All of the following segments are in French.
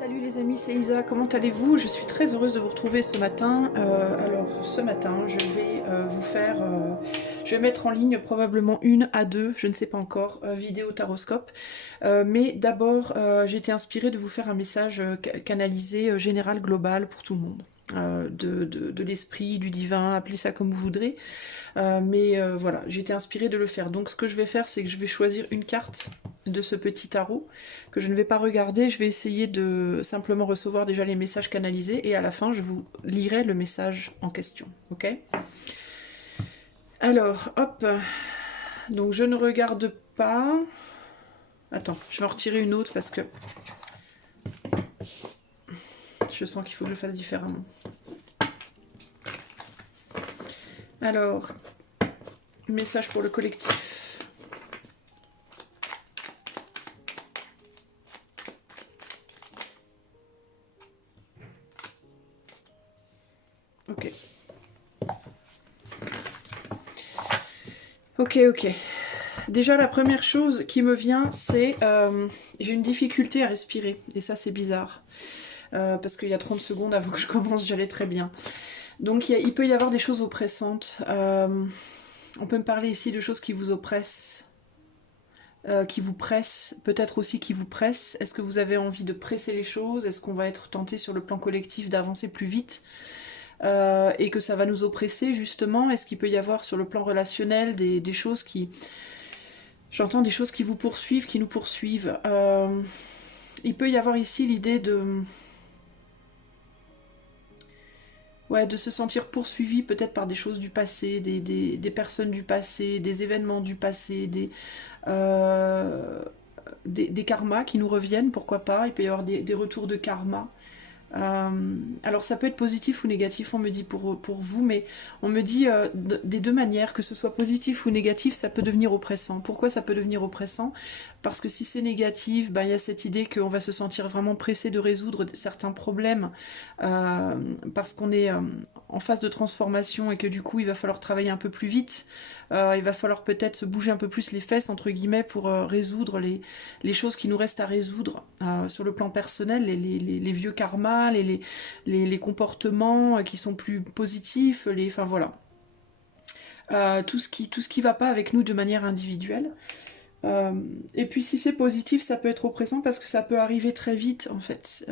Salut les amis, c'est Isa, comment allez-vous? Je suis très heureuse de vous retrouver ce matin. Alors ce matin, je vais je vais mettre en ligne probablement une à deux, je ne sais pas encore, vidéo taroscope. Mais d'abord, j'ai été inspirée de vous faire un message canalisé, général, global pour tout le monde. De l'esprit, du divin, appelez ça comme vous voudrez. Voilà, j'ai été inspirée de le faire. Donc ce que je vais faire, c'est que je vais choisir une carte de ce petit tarot que je ne vais pas regarder. Je vais essayer de simplement recevoir déjà les messages canalisés et à la fin, je vous lirai le message en question. Ok? Alors, hop. Donc je ne regarde pas. Attends, je vais en retirer une autre parce que je sens qu'il faut que je le fasse différemment. Alors, message pour le collectif. Ok. Ok. Déjà, la première chose qui me vient, c'est j'ai une difficulté à respirer. Et ça, c'est bizarre. Parce qu'il y a 30 secondes avant que je commence, j'allais très bien. Donc, il peut y avoir des choses oppressantes. On peut me parler ici de choses qui vous oppressent, qui vous pressent, peut-être aussi qui vous pressent. Est-ce que vous avez envie de presser les choses? Est-ce qu'on va être tenté sur le plan collectif d'avancer plus vite? Et que ça va nous oppresser justement? Est-ce qu'il peut y avoir sur le plan relationnel des choses qui... J'entends des choses qui vous poursuivent, qui nous poursuivent. Il peut y avoir ici l'idée de... Ouais, de se sentir poursuivi peut-être par des choses du passé, des personnes du passé, des événements du passé, des karmas qui nous reviennent, pourquoi pas. Il peut y avoir des retours de karma. Alors ça peut être positif ou négatif, on me dit pour vous, mais on me dit des deux manières, que ce soit positif ou négatif, ça peut devenir oppressant. Pourquoi ça peut devenir oppressant? Parce que si c'est négatif, ben, y a cette idée qu'on va se sentir vraiment pressé de résoudre certains problèmes, parce qu'on est en phase de transformation et que du coup il va falloir travailler un peu plus vite, il va falloir peut-être se bouger un peu plus les fesses entre guillemets pour résoudre les choses qui nous restent à résoudre sur le plan personnel, les vieux karmas, les comportements qui sont plus positifs, enfin voilà. Tout ce qui va pas avec nous de manière individuelle. Et puis si c'est positif, ça peut être oppressant parce que ça peut arriver très vite en fait.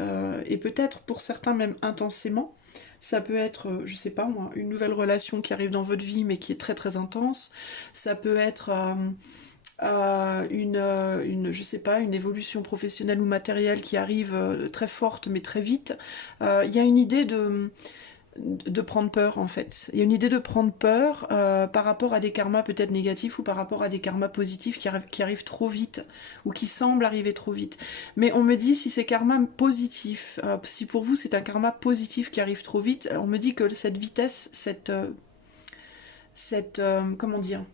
Et peut-être pour certains même intensément. Ça peut être, je sais pas moi, une nouvelle relation qui arrive dans votre vie mais qui est très très intense. Ça peut être je sais pas, une évolution professionnelle ou matérielle qui arrive très forte mais très vite. Il y a une idée de prendre peur en fait. Il y a une idée de prendre peur par rapport à des karmas peut-être négatifs ou par rapport à des karmas positifs qui arrivent trop vite ou qui semblent arriver trop vite. Mais on me dit si c'est karma positif, si pour vous c'est un karma positif qui arrive trop vite, on me dit que cette vitesse, comment dire,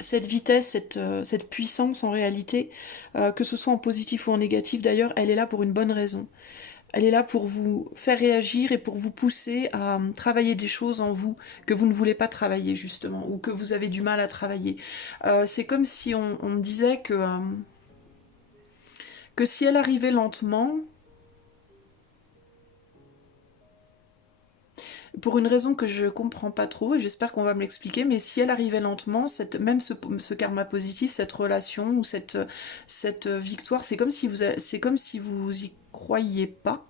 cette vitesse, cette puissance en réalité, que ce soit en positif ou en négatif d'ailleurs, elle est là pour une bonne raison. Elle est là pour vous faire réagir et pour vous pousser à travailler des choses en vous que vous ne voulez pas travailler justement, ou que vous avez du mal à travailler. C'est comme si on me disait que si elle arrivait lentement, pour une raison que je comprends pas trop, et j'espère qu'on va me l'expliquer, mais si elle arrivait lentement, même ce karma positif, cette relation ou cette victoire, c'est comme si vous y croyiez pas.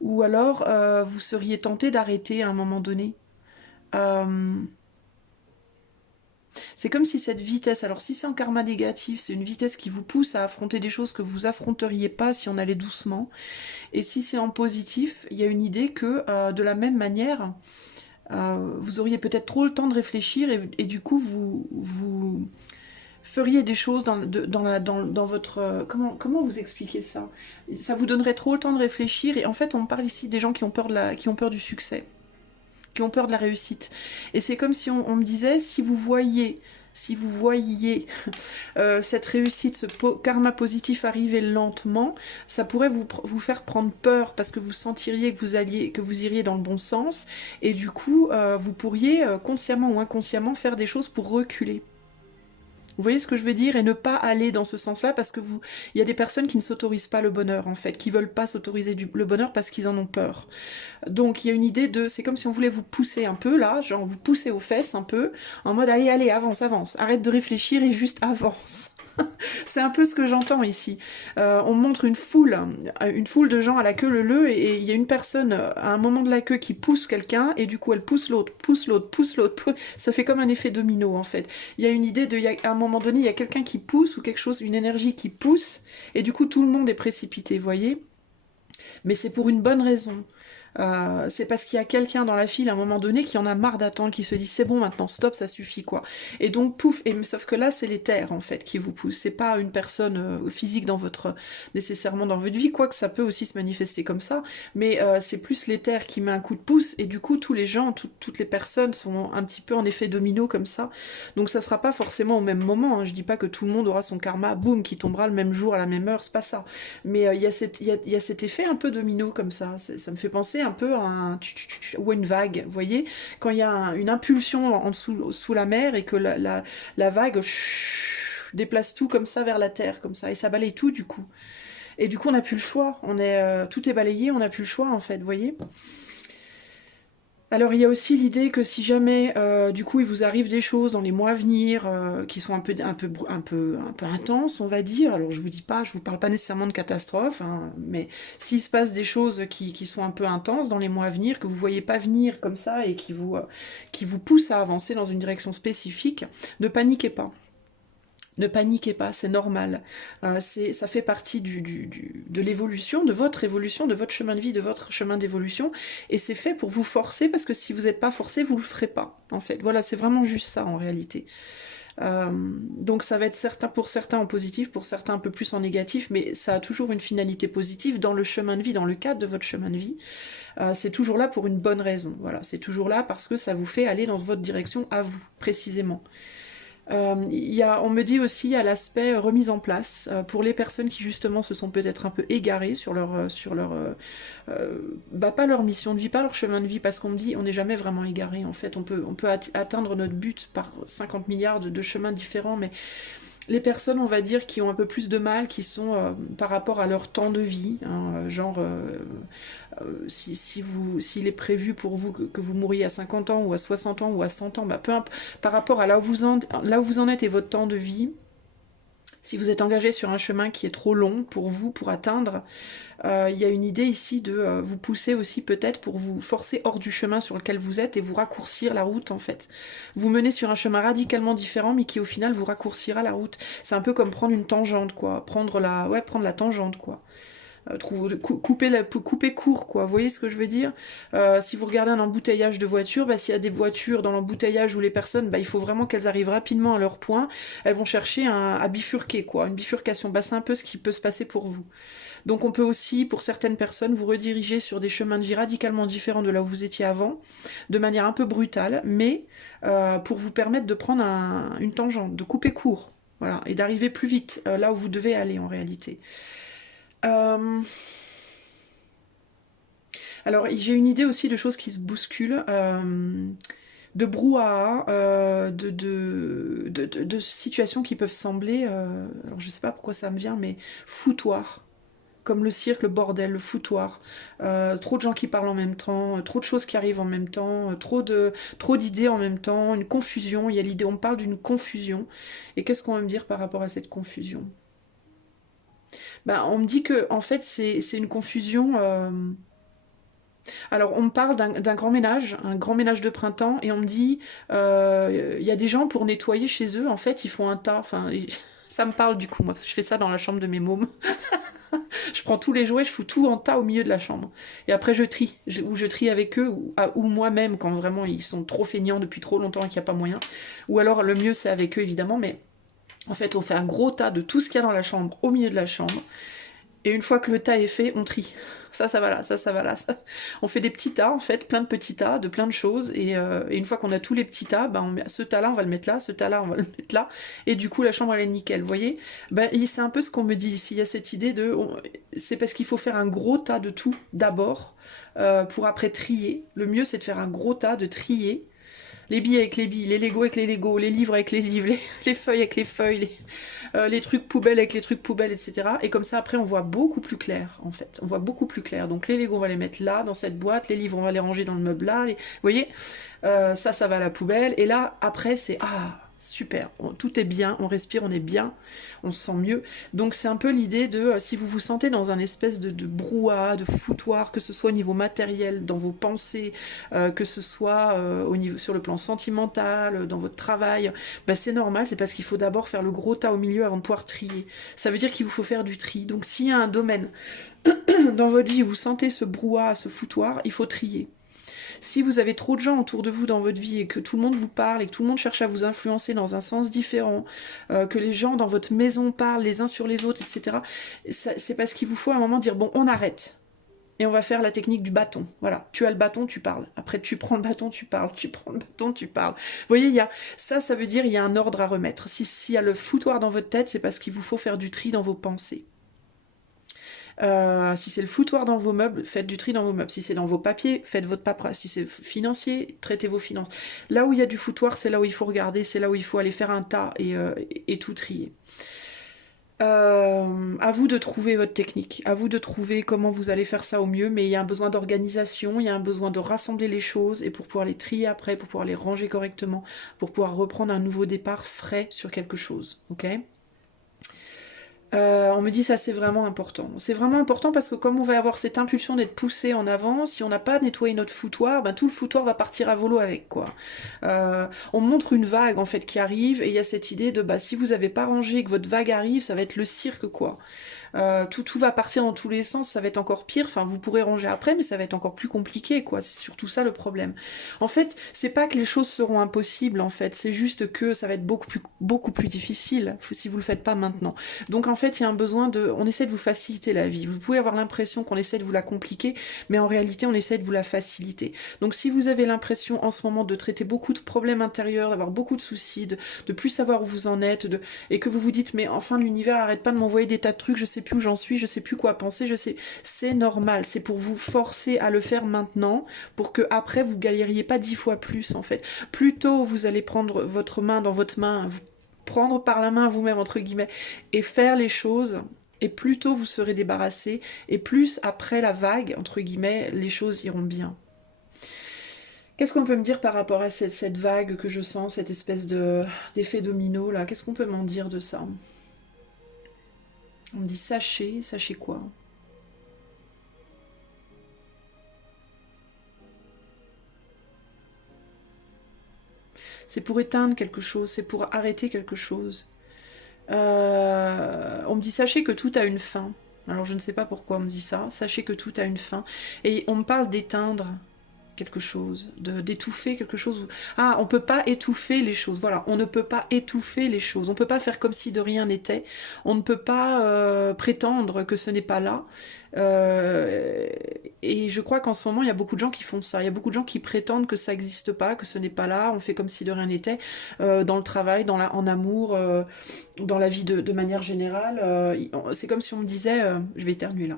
Ou alors vous seriez tenté d'arrêter à un moment donné. C'est comme si cette vitesse, alors si c'est en karma négatif, c'est une vitesse qui vous pousse à affronter des choses que vous affronteriez pas si on allait doucement. Et si c'est en positif, il y a une idée que de la même manière, vous auriez peut-être trop le temps de réfléchir et du coup vous feriez des choses dans votre... comment vous expliquer ça? Ça vous donnerait trop le temps de réfléchir et en fait on parle ici des gens qui ont peur du succès, qui ont peur de la réussite. Et c'est comme si on me disait, si vous voyiez cette réussite, ce karma positif arriver lentement, ça pourrait vous faire prendre peur parce que vous sentiriez que vous iriez dans le bon sens et du coup vous pourriez consciemment ou inconsciemment faire des choses pour reculer. Vous voyez ce que je veux dire? Et ne pas aller dans ce sens-là parce que il y a des personnes qui ne s'autorisent pas le bonheur en fait, qui veulent pas s'autoriser le bonheur parce qu'ils en ont peur. Donc il y a une idée de, c'est comme si on voulait vous pousser un peu là, genre vous pousser aux fesses un peu, en mode allez, allez, avance, avance, arrête de réfléchir et juste avance. C'est un peu ce que j'entends ici. On montre une foule de gens à la queue leu et il y a une personne à un moment de la queue qui pousse quelqu'un et du coup elle pousse l'autre, pousse l'autre, pousse l'autre. Ça fait comme un effet domino en fait. Il y a une idée de, à un moment donné, il y a quelqu'un qui pousse ou quelque chose, une énergie qui pousse et du coup tout le monde est précipité, vous voyez. Mais c'est pour une bonne raison. C'est parce qu'il y a quelqu'un dans la file à un moment donné qui en a marre d'attendre, qui se dit c'est bon maintenant, stop, ça suffit quoi. Et donc pouf, sauf que là c'est les terres en fait qui vous poussent, c'est pas une personne physique nécessairement dans votre vie, quoique ça peut aussi se manifester comme ça, mais c'est plus les terres qui met un coup de pouce et du coup tous les gens, toutes les personnes sont un petit peu en effet domino comme ça, donc ça sera pas forcément au même moment, hein. Je dis pas que tout le monde aura son karma, boum, qui tombera le même jour à la même heure, c'est pas ça, mais il y a cet effet un peu domino comme ça me fait penser un peu à ou à une vague, vous voyez, quand il y a une impulsion en dessous sous la mer et que la vague déplace tout comme ça vers la terre, comme ça, et ça balaye tout du coup. Et du coup on n'a plus le choix, tout est balayé, on n'a plus le choix en fait, vous voyez. Alors il y a aussi l'idée que si jamais du coup il vous arrive des choses dans les mois à venir qui sont un peu intenses, on va dire. Alors je vous parle pas nécessairement de catastrophe, hein, mais s'il se passe des choses qui sont un peu intenses dans les mois à venir, que vous voyez pas venir comme ça et qui vous poussent à avancer dans une direction spécifique, ne paniquez pas. Ne paniquez pas, c'est normal. Ça fait partie de l'évolution, de votre évolution, de votre chemin de vie, de votre chemin d'évolution. Et c'est fait pour vous forcer, parce que si vous n'êtes pas forcé, vous ne le ferez pas, en fait. Voilà, c'est vraiment juste ça, en réalité. Donc ça va être pour certains en positif, pour certains un peu plus en négatif, mais ça a toujours une finalité positive dans le chemin de vie, dans le cadre de votre chemin de vie. C'est toujours là pour une bonne raison. Voilà, c'est toujours là parce que ça vous fait aller dans votre direction à vous, précisément. On me dit aussi il y a l'aspect remise en place pour les personnes qui justement se sont peut-être un peu égarées sur pas leur mission de vie, pas leur chemin de vie, parce qu'on me dit on n'est jamais vraiment égaré en fait, on peut atteindre notre but par 50 milliards de chemins différents, mais les personnes, on va dire, qui ont un peu plus de mal, qui sont par rapport à leur temps de vie, hein, s'il est prévu pour vous que vous mouriez à 50 ans ou à 60 ans ou à 100 ans, peu importe, par rapport à là où vous en êtes et votre temps de vie, si vous êtes engagé sur un chemin qui est trop long pour vous, pour atteindre, il y a une idée ici de vous pousser aussi peut-être pour vous forcer hors du chemin sur lequel vous êtes et vous raccourcir la route en fait. Vous menez sur un chemin radicalement différent mais qui au final vous raccourcira la route. C'est un peu comme prendre une tangente quoi, prendre la tangente quoi. Couper court quoi, vous voyez ce que je veux dire. Si vous regardez un embouteillage de voitures, s'il y a des voitures dans l'embouteillage où les personnes, il faut vraiment qu'elles arrivent rapidement à leur point, elles vont chercher à bifurquer quoi, une bifurcation, c'est un peu ce qui peut se passer pour vous. Donc on peut aussi, pour certaines personnes, vous rediriger sur des chemins de vie radicalement différents de là où vous étiez avant, de manière un peu brutale, mais pour vous permettre de prendre une tangente, de couper court, voilà, et d'arriver plus vite là où vous devez aller en réalité. Alors j'ai une idée aussi de choses qui se bousculent, de brouhaha, de situations qui peuvent sembler, alors je sais pas pourquoi ça me vient, mais foutoir. Comme le cirque, le bordel, le foutoir, trop de gens qui parlent en même temps, trop de choses qui arrivent en même temps, trop d'idées en même temps, une confusion, il y a l'idée, on me parle d'une confusion, et qu'est-ce qu'on va me dire par rapport à cette confusion? On me dit que en fait c'est une confusion. Alors on me parle d'un grand ménage, un grand ménage de printemps, et on me dit il y a des gens pour nettoyer chez eux, en fait ils font un tas. Enfin, ça me parle du coup, moi, parce que je fais ça dans la chambre de mes mômes. Je prends tous les jouets, je fous tout en tas au milieu de la chambre. Et après je trie, ou je trie avec eux, ou moi-même quand vraiment ils sont trop feignants depuis trop longtemps et qu'il n'y a pas moyen. Ou alors le mieux c'est avec eux évidemment, mais en fait on fait un gros tas de tout ce qu'il y a dans la chambre au milieu de la chambre. Et une fois que le tas est fait, on trie. Ça va là, ça va là. On fait des petits tas, en fait, plein de petits tas, de plein de choses. Et une fois qu'on a tous les petits tas, ce tas-là, on va le mettre là, ce tas-là, on va le mettre là. Et du coup, la chambre, elle est nickel, vous voyez. C'est un peu ce qu'on me dit ici. Il y a cette idée c'est parce qu'il faut faire un gros tas de tout, d'abord, pour après trier. Le mieux, c'est de faire un gros tas, de trier. Les billes avec les billes, les Legos avec les Legos, les livres avec les livres, les feuilles avec les feuilles, les trucs poubelles avec les trucs poubelles, etc. Et comme ça, après, on voit beaucoup plus clair, en fait. On voit beaucoup plus clair. Donc les Legos, on va les mettre là, dans cette boîte. Les livres, on va les ranger dans le meuble là. Vous voyez, ça va à la poubelle. Et là, après, c'est... Ah, super, tout est bien, on respire, on est bien, on se sent mieux. Donc c'est un peu l'idée de, si vous vous sentez dans un espèce de brouhaha, de foutoir, que ce soit au niveau matériel, dans vos pensées, que ce soit au niveau, sur le plan sentimental, dans votre travail, bah c'est normal, c'est parce qu'il faut d'abord faire le gros tas au milieu avant de pouvoir trier. Ça veut dire qu'il vous faut faire du tri. Donc s'il y a un domaine dans votre vie où vous sentez ce brouhaha, ce foutoir, il faut trier. Si vous avez trop de gens autour de vous dans votre vie et que tout le monde vous parle et que tout le monde cherche à vous influencer dans un sens différent, que les gens dans votre maison parlent les uns sur les autres, etc., c'est parce qu'il vous faut à un moment dire, bon, on arrête. Et on va faire la technique du bâton. Voilà, tu as le bâton, tu parles. Après, tu prends le bâton, tu parles. Tu prends le bâton, tu parles. Vous voyez, il y a ça veut dire il y a un ordre à remettre. S'il y a le foutoir dans votre tête, c'est parce qu'il vous faut faire du tri dans vos pensées. Si c'est le foutoir dans vos meubles, faites du tri dans vos meubles. Si c'est dans vos papiers, faites votre paperasse. Si c'est financier, traitez vos finances. Là où il y a du foutoir, c'est là où il faut regarder, c'est là où il faut aller faire un tas et tout trier. À vous de trouver votre technique, à vous de trouver comment vous allez faire ça au mieux, mais il y a un besoin d'organisation, il y a un besoin de rassembler les choses, et pour pouvoir les trier après, pour pouvoir les ranger correctement, pour pouvoir reprendre un nouveau départ frais sur quelque chose, ok ? On me dit ça c'est vraiment important. C'est vraiment important parce que comme on va avoir cette impulsion d'être poussé en avant, si on n'a pas nettoyé notre foutoir, ben tout le foutoir va partir à volo avec quoi. On montre une vague en fait qui arrive et il y a cette idée de bah si vous n'avez pas rangé que votre vague arrive, ça va être le cirque quoi. Tout va partir dans tous les sens, ça va être encore pire. Enfin, vous pourrez ranger après, mais ça va être encore plus compliqué, quoi. C'est surtout ça le problème. En fait, c'est pas que les choses seront impossibles, en fait. C'est juste que ça va être beaucoup plus difficile si vous le faites pas maintenant. Donc, en fait, il y a un besoin de... On essaie de vous faciliter la vie. Vous pouvez avoir l'impression qu'on essaie de vous la compliquer, mais en réalité, on essaie de vous la faciliter. Donc, si vous avez l'impression en ce moment de traiter beaucoup de problèmes intérieurs, d'avoir beaucoup de soucis, de plus savoir où vous en êtes, et que vous vous dites, mais enfin, l'univers arrête pas de m'envoyer des tas de trucs, je sais plus où j'en suis, je sais plus quoi penser, c'est normal, c'est pour vous forcer à le faire maintenant, pour que après vous galériez pas 10 fois plus en fait. Plus tôt vous allez prendre votre main dans votre main, vous prendre par la main vous-même entre guillemets, et faire les choses, et plus tôt vous serez débarrassé, et plus après la vague, entre guillemets, les choses iront bien. Qu'est-ce qu'on peut me dire par rapport à cette vague que je sens, cette espèce d'effet domino là? Qu'est-ce qu'on peut m'en dire de ça? On me dit sachez quoi? C'est pour éteindre quelque chose, c'est pour arrêter quelque chose. On me dit sachez que tout a une fin. Alors je ne sais pas pourquoi on me dit ça. Sachez que tout a une fin. Et on me parle d'éteindre quelque chose, d'étouffer quelque chose. Ah, on peut pas étouffer les choses. Voilà, on ne peut pas étouffer les choses. On peut pas faire comme si de rien n'était. On ne peut pas prétendre que ce n'est pas là. Et je crois qu'en ce moment, il y a beaucoup de gens qui font ça. Il y a beaucoup de gens qui prétendent que ça n'existe pas, que ce n'est pas là. On fait comme si de rien n'était. Dans le travail, en amour, dans la vie de manière générale. C'est comme si on me disait... je vais éternuer là.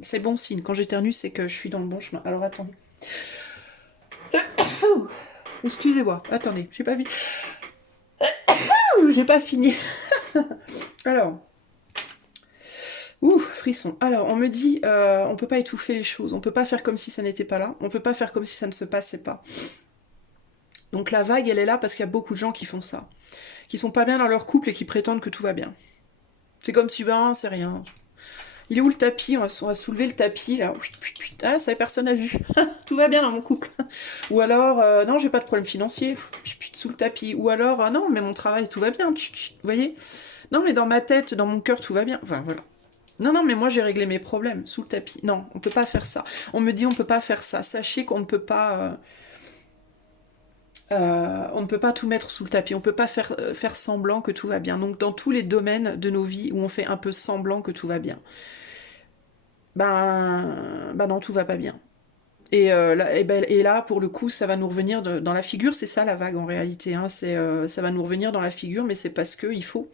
C'est bon signe. Quand j'éternue, c'est que je suis dans le bon chemin. Alors attendez. Excusez-moi, attendez, j'ai pas vu. J'ai pas fini. Alors, frisson. Alors, on me dit, on peut pas étouffer les choses, on peut pas faire comme si ça n'était pas là, on peut pas faire comme si ça ne se passait pas. Donc la vague, elle est là parce qu'il y a beaucoup de gens qui font ça, qui sont pas bien dans leur couple et qui prétendent que tout va bien. C'est comme si, ben, c'est rien. Il est où le tapis? On va soulever le tapis, là. Ah, ça, personne n'a vu. Tout va bien dans mon couple. Ou alors, non, j'ai pas de problème financier. Sous le tapis. Ou alors, non, mais mon travail, tout va bien. Vous voyez? Non, mais dans ma tête, dans mon cœur, tout va bien. Enfin, voilà. Non, mais moi, j'ai réglé mes problèmes sous le tapis. Non, on peut pas faire ça. On me dit, on peut pas faire ça. Sachez qu'on ne peut pas... on ne peut pas tout mettre sous le tapis, on ne peut pas faire semblant que tout va bien. Donc dans tous les domaines de nos vies où on fait un peu semblant que tout va bien, ben non, tout va pas bien. Et là, pour le coup, ça va nous revenir dans la figure. C'est ça la vague en réalité. Hein. Ça va nous revenir dans la figure, mais c'est parce que il faut.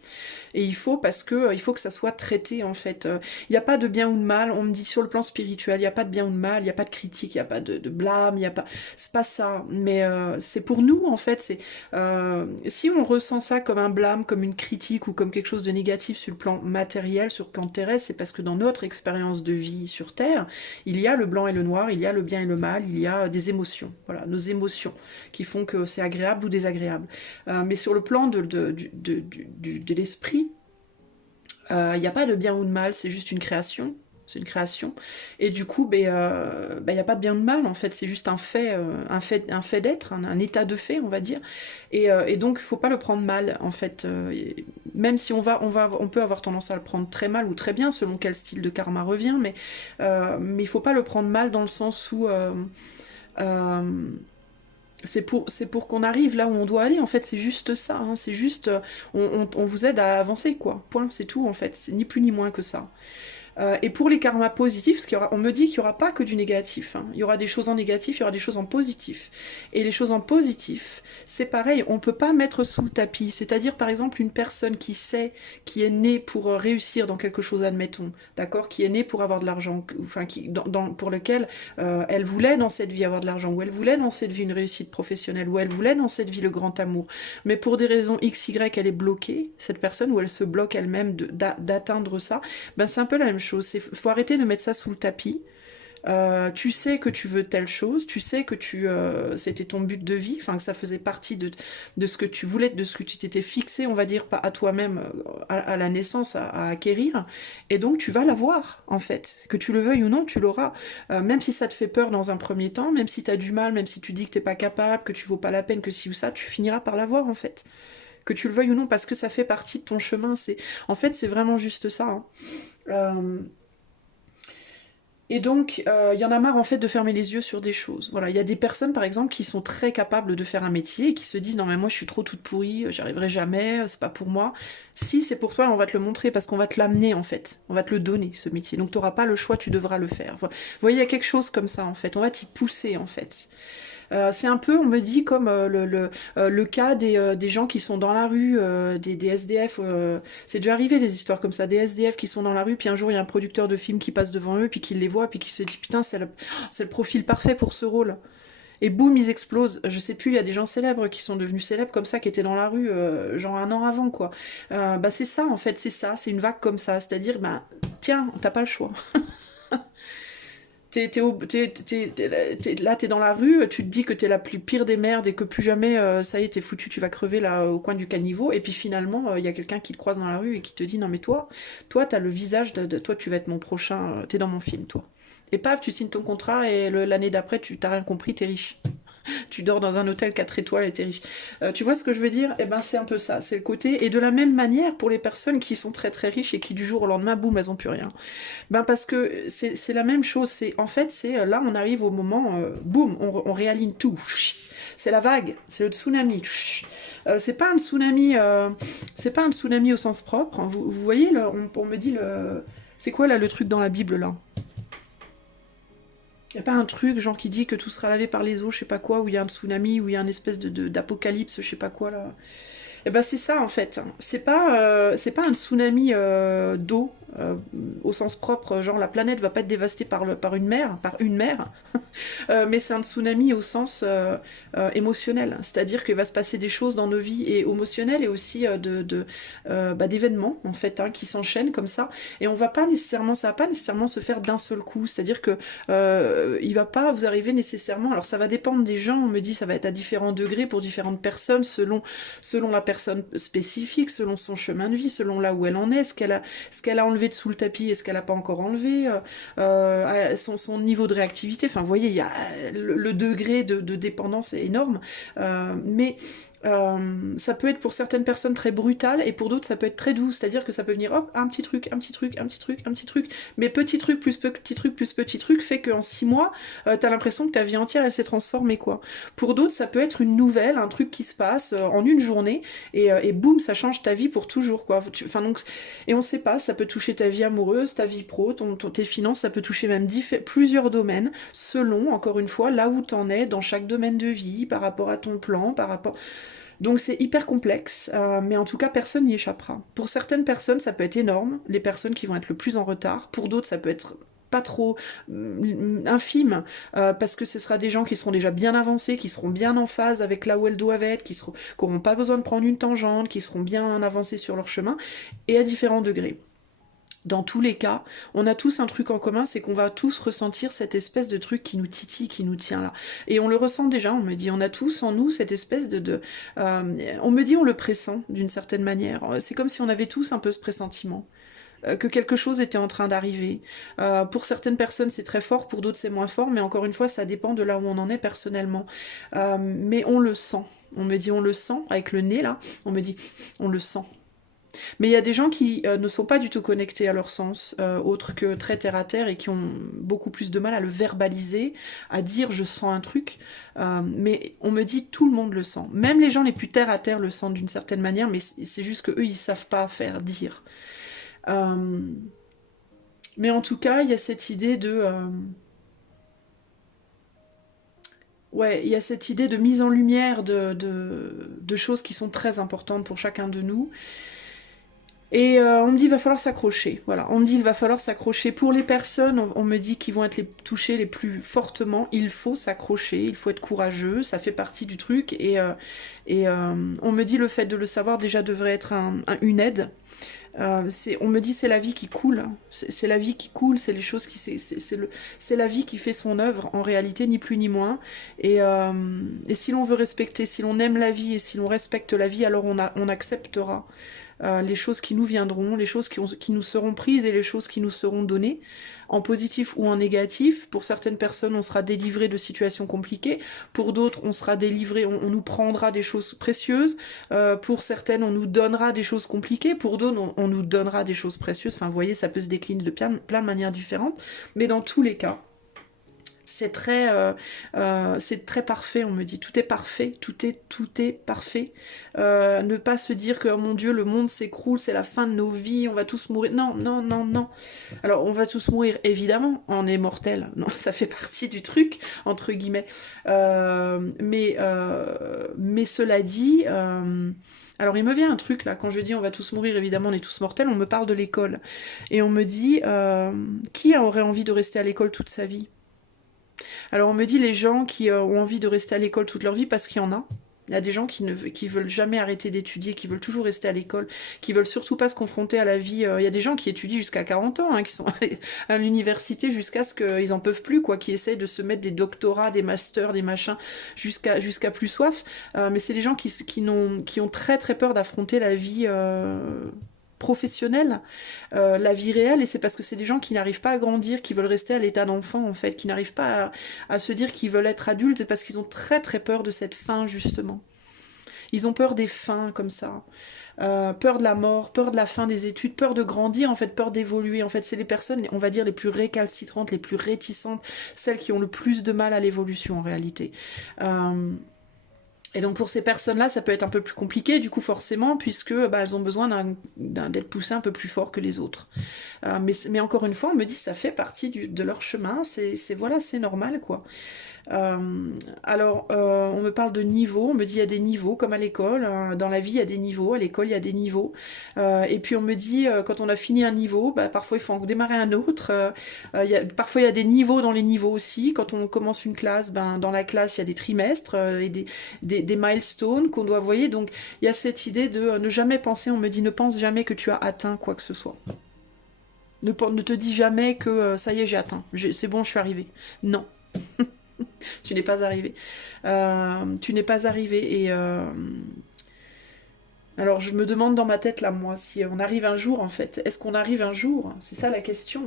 Et il faut parce que il faut que ça soit traité en fait. Il n'y a pas de bien ou de mal. On me dit sur le plan spirituel, il n'y a pas de bien ou de mal, il n'y a pas de critique, il n'y a pas de blâme, il y a pas. C'est pas ça. Mais c'est pour nous en fait. Si on ressent ça comme un blâme, comme une critique ou comme quelque chose de négatif sur le plan matériel, sur le plan terrestre, c'est parce que dans notre expérience de vie sur Terre, il y a le blanc et le noir, il y a le bien et le mal, il y a des émotions. Voilà, nos émotions qui font que c'est agréable ou désagréable. Mais sur le plan de l'esprit, il n'y a pas de bien ou de mal, c'est juste une création. C'est une création. Et du coup, il n'y a pas de bien ou de mal, en fait. C'est juste un fait, un fait d'être, un état de fait, on va dire. Et donc, il ne faut pas le prendre mal, en fait. Même si on peut avoir tendance à le prendre très mal ou très bien, selon quel style de karma revient, mais il ne faut pas le prendre mal dans le sens où... c'est pour qu'on arrive là où on doit aller, en fait, c'est juste ça, hein. C'est juste, on vous aide à avancer, quoi. Point, c'est tout, en fait, c'est ni plus ni moins que ça. Et pour les karmas positifs, parce on me dit qu'il n'y aura pas que du négatif, hein. Il y aura des choses en négatif, il y aura des choses en positif. Et les choses en positif, c'est pareil, on ne peut pas mettre sous le tapis. C'est-à-dire, par exemple, une personne qui sait, qui est née pour réussir dans quelque chose, admettons, d'accord, qui est née pour avoir de l'argent, enfin, pour lequel elle voulait dans cette vie avoir de l'argent, ou elle voulait dans cette vie une réussite professionnelle, ou elle voulait dans cette vie le grand amour. Mais pour des raisons X, Y, elle est bloquée, cette personne, ou elle se bloque elle-même d'atteindre ça, ben c'est un peu la même chose. Il faut arrêter de mettre ça sous le tapis. Tu sais que tu veux telle chose, tu sais que c'était ton but de vie, enfin que ça faisait partie de ce que tu voulais, de ce que tu t'étais fixé, on va dire, pas à toi-même, à la naissance, à acquérir, et donc tu vas l'avoir, en fait. Que tu le veuilles ou non, tu l'auras. Même si ça te fait peur dans un premier temps, même si tu as du mal, même si tu dis que t'es pas capable, que tu vaux pas la peine, que ci ou ça, tu finiras par l'avoir, en fait. Que tu le veuilles ou non, parce que ça fait partie de ton chemin. En fait, c'est vraiment juste ça, hein. Et donc, il y en a marre en fait de fermer les yeux sur des choses. Voilà, il y a des personnes par exemple qui sont très capables de faire un métier et qui se disent non mais moi je suis trop toute pourrie, j'y arriverai jamais, c'est pas pour moi. Si c'est pour toi, on va te le montrer parce qu'on va te l'amener en fait, on va te le donner ce métier. Donc t'auras pas le choix, tu devras le faire. Vous voyez, il y a quelque chose comme ça en fait, on va t'y pousser en fait. C'est un peu, on me dit, comme le cas des gens qui sont dans la rue, des SDF. C'est déjà arrivé des histoires comme ça, des SDF qui sont dans la rue, puis un jour il y a un producteur de film qui passe devant eux, puis qui les voit, puis qui se dit putain, c'est le profil parfait pour ce rôle. Et boum, ils explosent. Je sais plus, il y a des gens célèbres qui sont devenus célèbres comme ça, qui étaient dans la rue, genre un an avant, quoi. Bah c'est ça, en fait, c'est ça, c'est une vague comme ça. C'est-à-dire, bah, tiens, t'as pas le choix. Là, t'es dans la rue, tu te dis que t'es la plus pire des merdes et que plus jamais, ça y est, t'es foutu, tu vas crever là au coin du caniveau. Et puis finalement, il y a quelqu'un qui te croise dans la rue et qui te dit non mais toi, t'as le visage toi, tu vas être mon prochain, t'es dans mon film, toi. Et paf, tu signes ton contrat et l'année d'après, tu t'as rien compris, t'es riche. Tu dors dans un hôtel 4 étoiles et t'es riche. Tu vois ce que je veux dire? Eh ben c'est un peu ça, c'est le côté. Et de la même manière pour les personnes qui sont très très riches et qui du jour au lendemain, boum, elles ont plus rien. Ben parce que c'est la même chose. En fait, là on arrive au moment, boum, on réaligne tout. C'est la vague, c'est le tsunami. C'est pas un tsunami, c'est pas un tsunami au sens propre. Hein. Vous voyez, on me dit c'est quoi là le truc dans la Bible là? Il n'y a pas un truc genre qui dit que tout sera lavé par les eaux, je sais pas quoi, où il y a un tsunami, où il y a une espèce d'apocalypse, je sais pas quoi là. Et ben c'est ça en fait. C'est pas un tsunami d'eau au sens propre, genre la planète va pas être dévastée par une mer, mais c'est un tsunami au sens émotionnel. C'est-à-dire qu'il va se passer des choses dans nos vies et émotionnelles et aussi d'événements en fait qui s'enchaînent comme ça. Et ça va pas nécessairement se faire d'un seul coup. C'est-à-dire que il va pas vous arriver nécessairement. Alors ça va dépendre des gens. On me dit ça va être à différents degrés pour différentes personnes selon la personne spécifique, selon son chemin de vie, selon là où elle en est, ce qu'elle a enlevé de sous le tapis et ce qu'elle n'a pas encore enlevé, son niveau de réactivité. Enfin, vous voyez, il y a le degré de dépendance est énorme. Mais Ça peut être pour certaines personnes très brutal et pour d'autres ça peut être très doux, c'est-à-dire que ça peut venir hop, un petit truc, un petit truc, un petit truc, un petit truc, mais petit truc plus petit truc plus petit truc fait qu'en 6 mois, t'as l'impression que ta vie entière elle s'est transformée quoi. Pour d'autres ça peut être une nouvelle, un truc qui se passe en une journée et boum ça change ta vie pour toujours quoi. Enfin donc et on sait pas, ça peut toucher ta vie amoureuse, ta vie pro, tes finances, ça peut toucher même plusieurs domaines selon encore une fois là où t'en es dans chaque domaine de vie par rapport à ton plan, par rapport donc c'est hyper complexe, mais en tout cas personne n'y échappera. Pour certaines personnes ça peut être énorme, les personnes qui vont être le plus en retard. Pour d'autres ça peut être pas trop infime, parce que ce sera des gens qui seront déjà bien avancés, qui seront bien en phase avec là où elles doivent être, qui n'auront pas besoin de prendre une tangente, qui seront bien avancés sur leur chemin, et à différents degrés. Dans tous les cas, on a tous un truc en commun, c'est qu'on va tous ressentir cette espèce de truc qui nous titille, qui nous tient là. Et on le ressent déjà, on me dit, on a tous en nous cette espèce on me dit, on le pressent d'une certaine manière. C'est comme si on avait tous un peu ce pressentiment. Que quelque chose était en train d'arriver. Pour certaines personnes c'est très fort, pour d'autres c'est moins fort, mais encore une fois ça dépend de là où on en est personnellement. Mais on le sent. On me dit on le sent, avec le nez là, on me dit on le sent. Mais il y a des gens qui ne sont pas du tout connectés à leur sens, autre que très terre à terre, et qui ont beaucoup plus de mal à le verbaliser, à dire je sens un truc. Mais on me dit tout le monde le sent. Même les gens les plus terre à terre le sentent d'une certaine manière, mais c'est juste que eux ils savent pas faire dire. Mais en tout cas, il y a cette idée de... ouais, il y a cette idée de mise en lumière de choses qui sont très importantes pour chacun de nous. Et on me dit il va falloir s'accrocher. Voilà, on me dit il va falloir s'accrocher. Pour les personnes, on me dit qui vont être touchées les plus fortement, il faut s'accrocher, il faut être courageux, ça fait partie du truc. Et on me dit le fait de le savoir déjà devrait être une aide. On me dit c'est la vie qui coule, c'est la vie qui coule, c'est les choses qui c'est la vie qui fait son œuvre en réalité ni plus ni moins. Et si l'on veut respecter, si l'on aime la vie et si l'on respecte la vie, alors on acceptera les choses qui nous viendront, les choses qui nous seront prises et les choses qui nous seront données, en positif ou en négatif. Pour certaines personnes, on sera délivré de situations compliquées. Pour d'autres, on sera délivré, on nous prendra des choses précieuses. Pour certaines, on nous donnera des choses compliquées. Pour d'autres, on nous donnera des choses précieuses. Enfin, vous voyez, ça peut se décliner de plein de manières différentes. Mais dans tous les cas, c'est très parfait, on me dit. Tout est parfait, tout est parfait. Ne pas se dire que, oh mon Dieu, le monde s'écroule, c'est la fin de nos vies, on va tous mourir. Non, non, non, non. Alors, on va tous mourir, évidemment, on est mortel. Non, ça fait partie du truc, entre guillemets. Mais cela dit... alors il me vient un truc là, quand je dis on va tous mourir, évidemment on est tous mortels, on me parle de l'école. Et on me dit, qui aurait envie de rester à l'école toute sa vie ? Alors on me dit les gens qui ont envie de rester à l'école toute leur vie, parce qu'il y en a. Il y a des gens qui veulent jamais arrêter d'étudier, qui veulent toujours rester à l'école, qui veulent surtout pas se confronter à la vie. Il y a des gens qui étudient jusqu'à 40 ans, hein, qui sont à l'université jusqu'à ce qu'ils en peuvent plus, quoi, qui essayent de se mettre des doctorats, des masters, des machins, jusqu'à plus soif. Mais c'est des gens qui ont très très peur d'affronter la vie... professionnelle, la vie réelle, et c'est parce que c'est des gens qui n'arrivent pas à grandir, qui veulent rester à l'état d'enfant en fait, qui n'arrivent pas à se dire qu'ils veulent être adultes, parce qu'ils ont très très peur de cette fin justement. Ils ont peur des fins comme ça, peur de la mort, peur de la fin des études, peur de grandir en fait, peur d'évoluer. En fait, c'est les personnes, on va dire, les plus récalcitrantes, les plus réticentes, celles qui ont le plus de mal à l'évolution en réalité. Et donc pour ces personnes-là, ça peut être un peu plus compliqué, du coup forcément, puisque elles ont besoin d'être poussées un peu plus fort que les autres. Mais encore une fois, on me dit que ça fait partie de leur chemin, c'est normal quoi. Alors, on me parle de niveaux, on me dit il y a des niveaux, comme à l'école, hein, dans la vie il y a des niveaux, à l'école il y a des niveaux, et puis on me dit quand on a fini un niveau, parfois il faut en démarrer un autre, parfois il y a des niveaux dans les niveaux aussi, quand on commence une classe, dans la classe il y a des trimestres et des milestones qu'on doit voyer, donc il y a cette idée de ne jamais penser, on me dit ne pense jamais que tu as atteint quoi que ce soit. Ne te dis jamais que ça y est j'ai atteint, c'est bon je suis arrivée. Non. Tu n'es pas arrivé. Tu n'es pas arrivé. Et alors je me demande dans ma tête là, moi, si on arrive un jour en fait. Est-ce qu'on arrive un jour? C'est ça la question.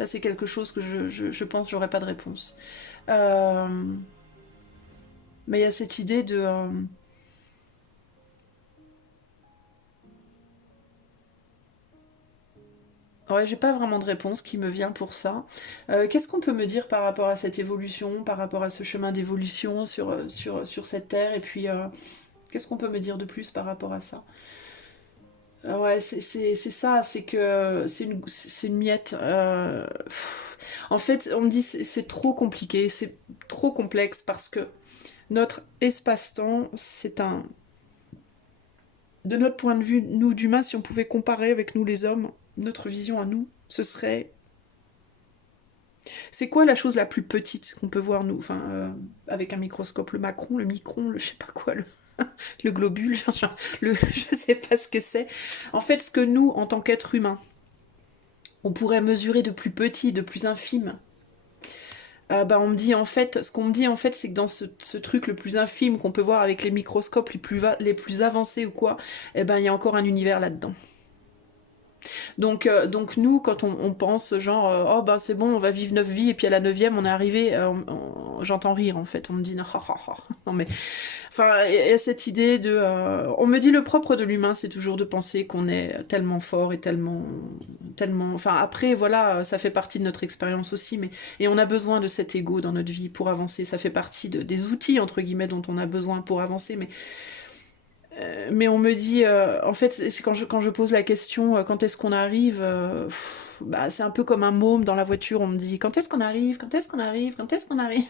Ça, c'est quelque chose que je pense que j'aurais pas de réponse. Euh, mais il y a cette idée de... Ouais, j'ai pas vraiment de réponse qui me vient pour ça. Qu'est-ce qu'on peut me dire par rapport à cette évolution, par rapport à ce chemin d'évolution sur cette terre? Et puis, qu'est-ce qu'on peut me dire de plus par rapport à ça? Ouais, c'est ça, c'est que c'est une miette. En fait, on me dit c'est trop compliqué, c'est trop complexe parce que notre espace-temps, c'est un... De notre point de vue, nous d'humains, si on pouvait comparer avec nous les hommes, notre vision à nous, ce serait... C'est quoi la chose la plus petite qu'on peut voir nous, enfin, avec un microscope? Le macron, le micron, le je sais pas quoi, le globule, je sais pas ce que c'est. En fait, ce que nous, en tant qu'êtres humains, on pourrait mesurer de plus petit, de plus infime. On me dit en fait, ce qu'on me dit en fait, c'est que dans ce truc le plus infime qu'on peut voir avec les microscopes les plus avancés ou quoi, eh ben il y a encore un univers là-dedans. Donc nous, quand on pense genre, oh ben c'est bon, on va vivre 9 vies, et puis à la neuvième, on est arrivé, j'entends rire en fait, on me dit, non, non mais... Enfin, il y a cette idée de... on me dit le propre de l'humain, c'est toujours de penser qu'on est tellement fort et tellement... Enfin, après, voilà, ça fait partie de notre expérience aussi, mais... Et on a besoin de cet ego dans notre vie pour avancer, ça fait partie des outils, entre guillemets, dont on a besoin pour avancer, mais on me dit, en fait, c'est quand je pose la question, quand est-ce qu'on arrive, c'est un peu comme un môme dans la voiture, on me dit, quand est-ce qu'on arrive, quand est-ce qu'on arrive, quand est-ce qu'on arrive?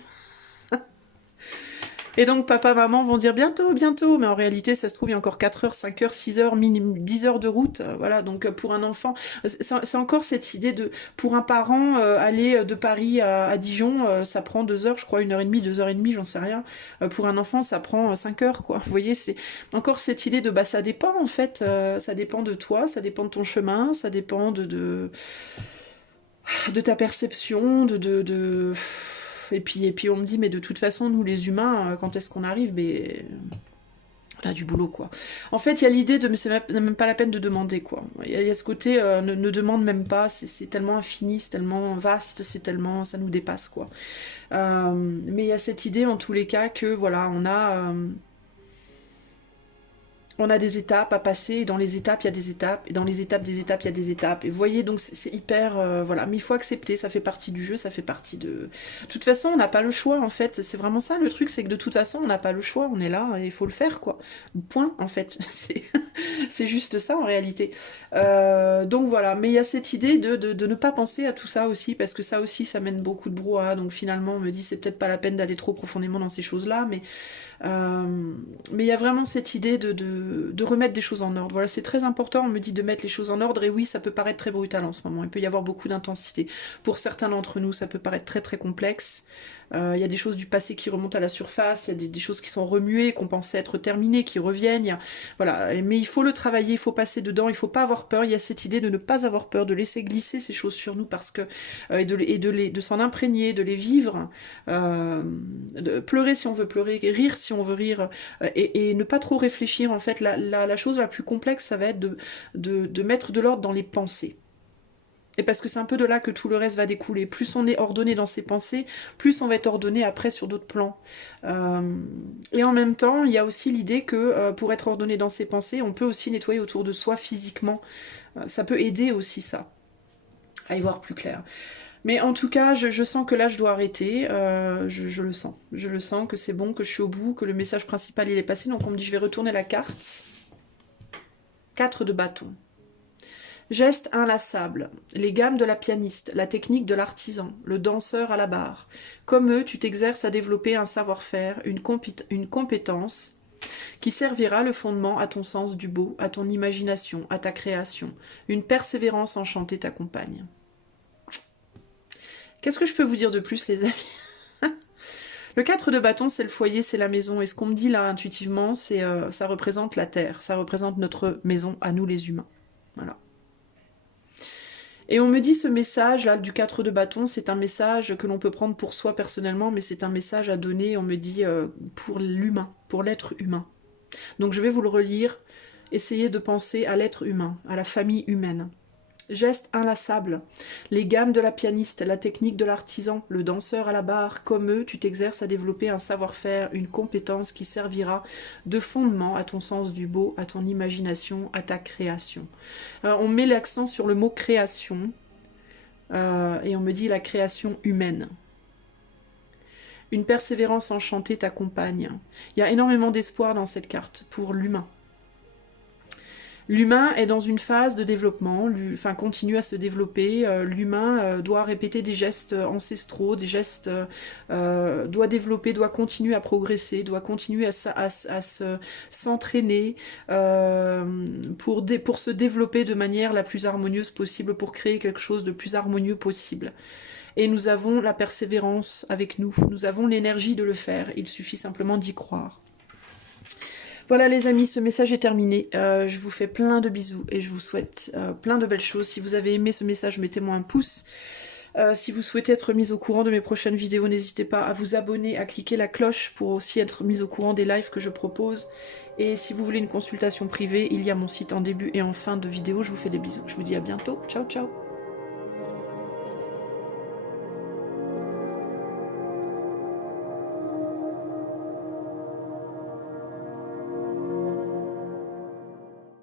Et donc papa, maman vont dire bientôt, bientôt, mais en réalité ça se trouve il y a encore 4 heures, 5 heures, 6 heures, minimum 10 heures de route, voilà, donc pour un enfant, c'est encore cette idée de, pour un parent, aller de Paris à Dijon, ça prend 2 heures, je crois, 1h30, 2h30, j'en sais rien, pour un enfant ça prend 5 heures, quoi, vous voyez, c'est encore cette idée de, ça dépend en fait, ça dépend de toi, ça dépend de ton chemin, ça dépend de ta perception, et puis on me dit, mais de toute façon, nous les humains, quand est-ce qu'on arrive? Mais on a du boulot, quoi. En fait, il y a l'idée de, mais c'est même pas la peine de demander, quoi. Il y a ce côté, ne demande même pas, c'est tellement infini, c'est tellement vaste, c'est tellement, ça nous dépasse, quoi. Mais il y a cette idée, en tous les cas, que, voilà, on a des étapes à passer, et dans les étapes, il y a des étapes, et dans les étapes des étapes, il y a des étapes. Et vous voyez, donc c'est hyper... voilà, mais il faut accepter, ça fait partie du jeu, ça fait partie de... De toute façon, on n'a pas le choix, en fait. C'est vraiment ça, le truc, c'est que de toute façon, on n'a pas le choix, on est là, et il faut le faire, quoi. Point, en fait. C'est juste ça, en réalité. Donc voilà, mais il y a cette idée de ne pas penser à tout ça aussi, parce que ça aussi, ça mène beaucoup de brouhaha. Donc finalement, on me dit, c'est peut-être pas la peine d'aller trop profondément dans ces choses-là, mais il y a vraiment cette idée de remettre des choses en ordre. Voilà, c'est très important, on me dit de mettre les choses en ordre, et oui, ça peut paraître très brutal en ce moment, il peut y avoir beaucoup d'intensité. Pour certains d'entre nous, ça peut paraître très très complexe. Il y a des choses du passé qui remontent à la surface, il y a des choses qui sont remuées, qu'on pensait être terminées, qui reviennent. Voilà, mais il faut le travailler, il faut passer dedans, il faut pas avoir peur. Il y a cette idée de ne pas avoir peur, de laisser glisser ces choses sur nous, parce que et de s'en imprégner, de les vivre, de pleurer si on veut pleurer, rire si on veut rire, et ne pas trop réfléchir. En fait, la chose la plus complexe, ça va être de mettre de l'ordre dans les pensées. Et parce que c'est un peu de là que tout le reste va découler. Plus on est ordonné dans ses pensées, plus on va être ordonné après sur d'autres plans. Et en même temps, il y a aussi l'idée que pour être ordonné dans ses pensées, on peut aussi nettoyer autour de soi physiquement. Ça peut aider aussi ça, à y voir plus clair. Mais en tout cas, je sens que là, je dois arrêter. Je le sens. Je le sens que c'est bon, que je suis au bout, que le message principal, il est passé. Donc on me dit, je vais retourner la carte. 4 de bâton. Geste inlassable, les gammes de la pianiste, la technique de l'artisan, le danseur à la barre. Comme eux, tu t'exerces à développer un savoir-faire, une compétence qui servira le fondement à ton sens du beau, à ton imagination, à ta création. Une persévérance enchantée t'accompagne. Qu'est-ce que je peux vous dire de plus, les amis? Le 4 de bâton, c'est le foyer, c'est la maison. Et ce qu'on me dit là, intuitivement, c'est ça représente la terre. Ça représente notre maison, à nous les humains. Voilà. Et on me dit ce message là du 4 de bâton, c'est un message que l'on peut prendre pour soi personnellement, mais c'est un message à donner, on me dit, pour l'humain, pour l'être humain. Donc je vais vous le relire, essayez de penser à l'être humain, à la famille humaine. Gestes inlassables. Les gammes de la pianiste, la technique de l'artisan, le danseur à la barre, comme eux, tu t'exerces à développer un savoir-faire, une compétence qui servira de fondement à ton sens du beau, à ton imagination, à ta création. On met l'accent sur le mot création, et on me dit la création humaine. Une persévérance enchantée t'accompagne. Il y a énormément d'espoir dans cette carte pour l'humain. L'humain est dans une phase de développement, enfin continue à se développer. L'humain doit répéter des gestes ancestraux, des gestes, doit développer, doit continuer à progresser, doit continuer à s'entraîner pour se développer de manière la plus harmonieuse possible, pour créer quelque chose de plus harmonieux possible. Et nous avons la persévérance avec nous, nous avons l'énergie de le faire, il suffit simplement d'y croire. Voilà les amis, ce message est terminé. Je vous fais plein de bisous et je vous souhaite plein de belles choses. Si vous avez aimé ce message, mettez-moi un pouce. Si vous souhaitez être mis au courant de mes prochaines vidéos, n'hésitez pas à vous abonner, à cliquer la cloche pour aussi être mis au courant des lives que je propose. Et si vous voulez une consultation privée, il y a mon site en début et en fin de vidéo. Je vous fais des bisous. Je vous dis à bientôt. Ciao, ciao.